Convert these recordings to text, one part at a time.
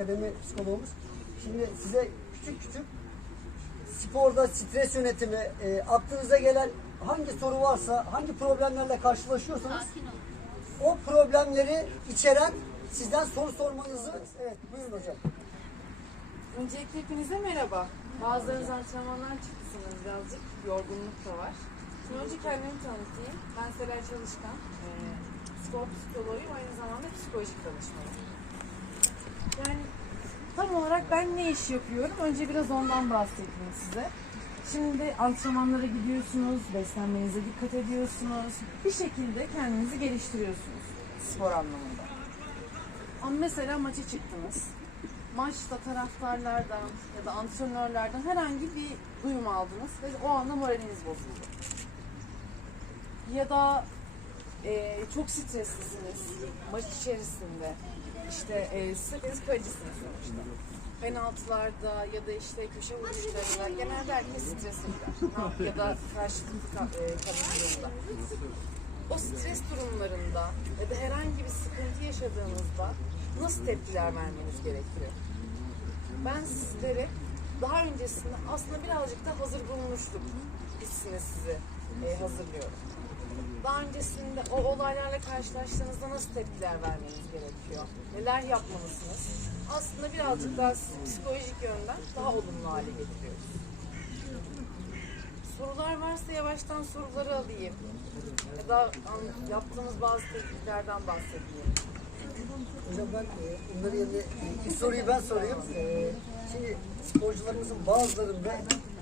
akademi psikologumuz. Şimdi size küçük küçük sporda stres yönetimi, e, aklınıza gelen hangi soru varsa, hangi problemlerle karşılaşıyorsanız o problemleri içeren sizden soru sormanızı evet buyurun hocam. Öncelikle hepinize merhaba. Bazılarınız antrenmandan çıktısınız birazcık. Yorgunluk da var. Şimdi önce kendimi tanıtayım. Ben Seray Çalışkan. Ee, spor psikoloğuyum. Aynı zamanda psikolojik danışmanım. Yani tam olarak ben ne iş yapıyorum? Önce biraz ondan bahsedeyim size. Şimdi antrenmanlara gidiyorsunuz, beslenmenize dikkat ediyorsunuz. Bir şekilde kendinizi geliştiriyorsunuz spor anlamında. Ama mesela maça çıktınız. Maçta taraftarlardan ya da antrenörlerden herhangi bir duyum aldınız ve o anda moraliniz bozuldu. Ya da e, çok streslisiniz maç içerisinde. İşte e, siz kalecisiniz sonuçta. Penaltılarda ya da işte köşe vuruşlarında genelde herkes stresliler. ya da karşılıklı ka- e. O stres durumlarında ya da herhangi bir sıkıntı yaşadığınızda nasıl tepkiler vermeniz gerekiyor? Ben sizlere daha öncesinde aslında birazcık da hazır bulmuştuk hissine sizi e, hazırlıyorum. Daha öncesinde o olaylarla karşılaştığınızda nasıl tepkiler vermeniz gerekiyor? Neler yapmalısınız? Aslında birazcık daha sizi psikolojik yönden daha olumlu hale getiriyoruz. Sorular varsa yavaştan soruları alayım. Ya da yaptığımız bazı tekniklerden bahsedeyim. Hocam ben e, bunların yerine e, ilk soruyu ben sorayım. E, şimdi sporcularımızın bazılarında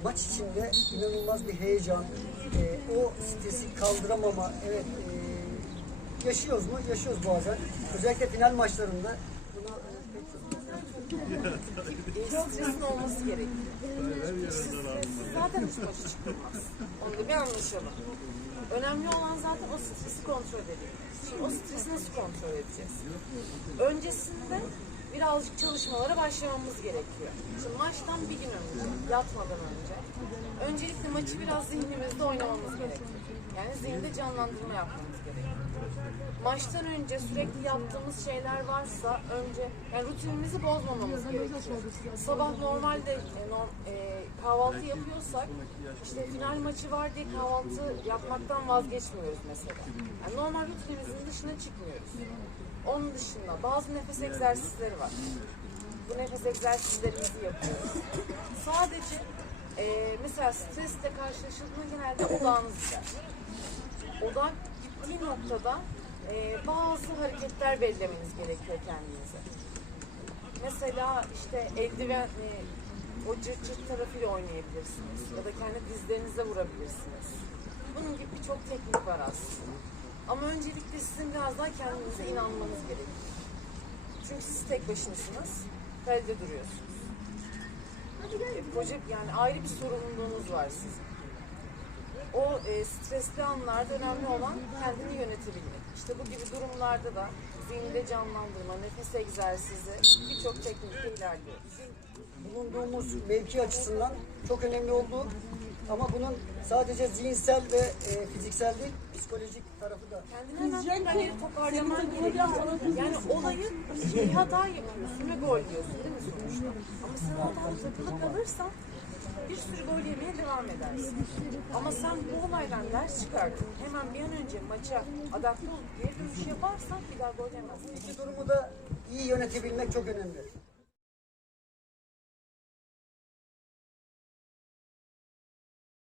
maç içinde inanılmaz bir heyecan, e, o stresi kaldıramama, evet e, yaşıyoruz mu? Yaşıyoruz bazen. Özellikle final maçlarında bunu e, E, stresin olması gerekiyor. Zaten hiç maçı çıkılmaz. Onu bir anlaşalım. Önemli olan zaten o stresi kontrol edebilmek. Şimdi o stresi nasıl kontrol edeceğiz? Öncesinde birazcık çalışmalara başlamamız gerekiyor. Şimdi maçtan bir gün önce, yatmadan önce, öncelikle maçı biraz zihnimizde oynamamız gerekiyor. Yani zihinde canlandırma yapmamız gerekiyor. Maçtan önce sürekli yaptığımız şeyler varsa önce yani rutinimizi bozmamamız gerekiyor. Sabah normalde e, norm- e, kahvaltı yapıyorsak işte final maçı var diye kahvaltı yapmaktan vazgeçmiyoruz mesela. Yani normal rutinimizin dışına çıkmıyoruz. Onun dışında bazı nefes egzersizleri var. Bu nefes egzersizlerimizi yapıyoruz. Sadece e, mesela stresle karşılaşıldığında genelde odağınız gider odak gittiği noktada e, bazı hareketler belirlemeniz gerekiyor kendinize. Mesela işte eldiven e, o cırt cırt tarafıyla oynayabilirsiniz ya da kendi dizlerinize vurabilirsiniz. Bunun gibi birçok teknik var aslında. Ama öncelikle sizin biraz daha kendinize inanmanız gerekiyor. Çünkü siz tek başınasınız, kalede duruyorsunuz. E, koca yani ayrı bir sorumluluğunuz var sizin o e, stresli anlarda önemli olan kendini yönetebilmek. İşte bu gibi durumlarda da zihinde canlandırma, nefes egzersizi birçok teknikle ilerliyoruz. bulunduğumuz mevki açısından çok önemli olduğu ama bunun sadece zihinsel ve e, fiziksel değil, psikolojik tarafı da. Kendini hemen kaleye toparlaman gerekiyor. Yani olayı bir hata yapıyorsun ve gol diyorsun değil mi sonuçta? Ama sen oradan takılı kalırsan bir sürü gol yemeye devam edersin. Ama sen bu olaydan ders çıkartıp hemen bir an önce maça adapte olup geri dönüş yaparsan bir daha gol yemezsin. İki durumu da iyi yönetebilmek çok önemli.